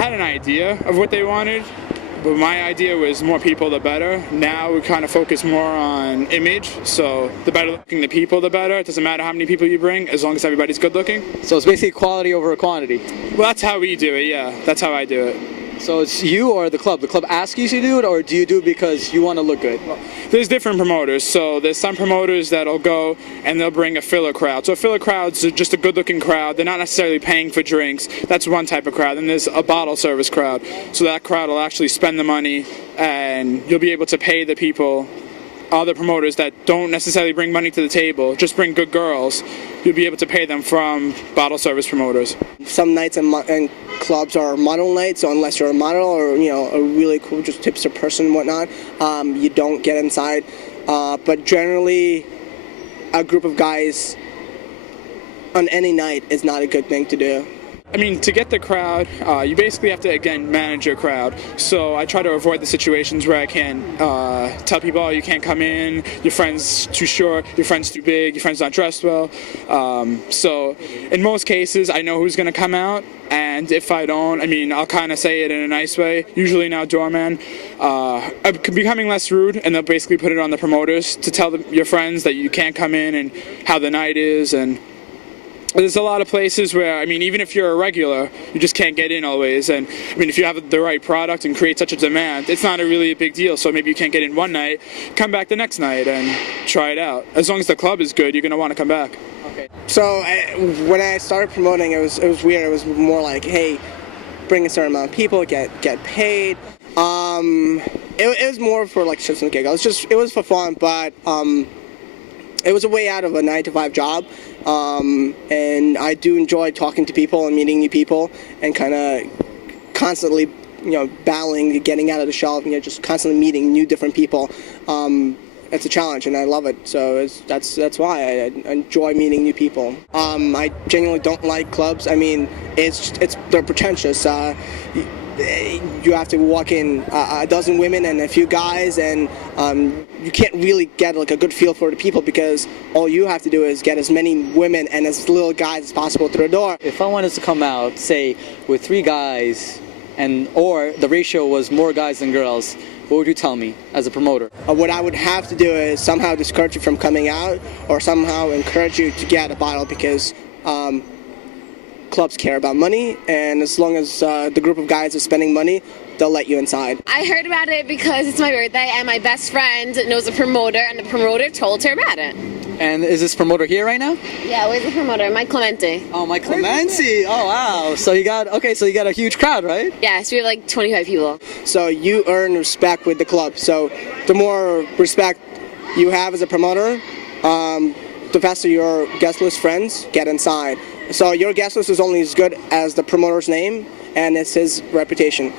had an idea of what they wanted, but my idea was more people the better. Now we kind of focus more on image, so the better looking the people, the better. It doesn't matter how many people you bring, as long as everybody's good looking. So it's basically quality over quantity. Well, that's how we do it, yeah. That's how I do it. So it's you or the club? The club asks you to do it, or do you do it because you want to look good? There's different promoters. So there's some promoters that'll go and they'll bring a filler crowd. So a filler crowd's just a good-looking crowd. They're not necessarily paying for drinks. That's one type of crowd. And there's a bottle service crowd. So that crowd will actually spend the money, and you'll be able to pay the people, other promoters that don't necessarily bring money to the table, just bring good girls. You'll be able to pay them from bottle service promoters. Some nights and clubs are model nights, so unless you're a model or a really cool just hipster person and whatnot, you don't get inside. But generally, a group of guys on any night is not a good thing to do. I mean, to get the crowd, you basically have to, again, manage your crowd. So I try to avoid the situations where I can tell people, oh, you can't come in, your friend's too short, your friend's too big, your friend's not dressed well. So in most cases, I know who's going to come out, and if I don't, I mean, I'll kind of say it in a nice way. Usually now, doorman, I'm becoming less rude, and they'll basically put it on the promoters to tell your friends that you can't come in and how the night is. And there's a lot of places where, I mean, even if you're a regular, you just can't get in always. And I mean, if you have the right product and create such a demand, it's not really a big deal. So maybe you can't get in one night, come back the next night and try it out. As long as the club is good, you're going to want to come back. Okay. So when I started promoting, it was weird. It was more like, hey, bring a certain amount of people, get paid. It was more for like shits and giggles. It was for fun, but it was a way out of a 9-to-5 job, and I do enjoy talking to people and meeting new people, and kind of constantly, battling, getting out of the shell, just constantly meeting new different people. It's a challenge, and I love it. So that's why I enjoy meeting new people. I genuinely don't like clubs. I mean, they're pretentious. You have to walk in a dozen women and a few guys, and you can't really get like a good feel for the people, because all you have to do is get as many women and as little guys as possible through the door. If I wanted to come out, say, with 3 guys, or the ratio was more guys than girls, what would you tell me as a promoter? What I would have to do is somehow discourage you from coming out, or somehow encourage you to get a bottle, because clubs care about money, and as long as the group of guys is spending money, they'll let you inside. I heard about it because it's my birthday and my best friend knows a promoter, and the promoter told her about it. And is this promoter here right now? Yeah, where's the promoter? Mike Clemente. Oh, Mike Clemente. Oh, wow. So you got a huge crowd, right? Yes, we have like 25 people. So you earn respect with the club. So the more respect you have as a promoter, the faster your guest list friends get inside. So your guest list is only as good as the promoter's name and it's his reputation.